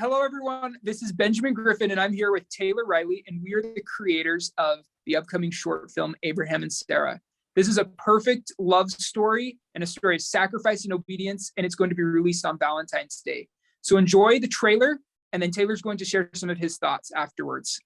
Hello, everyone. This is Benjamin Griffin, and I'm here with Taylor Riley, and we are the creators of the upcoming short film, Abraham and Sarah. This is a perfect love story and a story of sacrifice and obedience, and it's going to be released on Valentine's Day. So enjoy the trailer, and then Taylor's going to share some of his thoughts afterwards.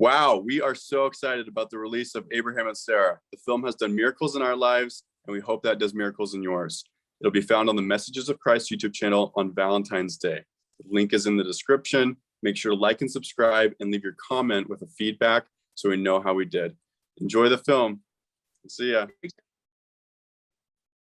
Wow, we are so excited about the release of Abraham and Sarah. The film has done miracles in our lives, and we hope that does miracles in yours. It'll be found on the Messages of Christ YouTube channel on Valentine's Day. The link is in the description. Make sure to like and subscribe and leave your comment with a feedback so we know how we did. Enjoy the film. See ya.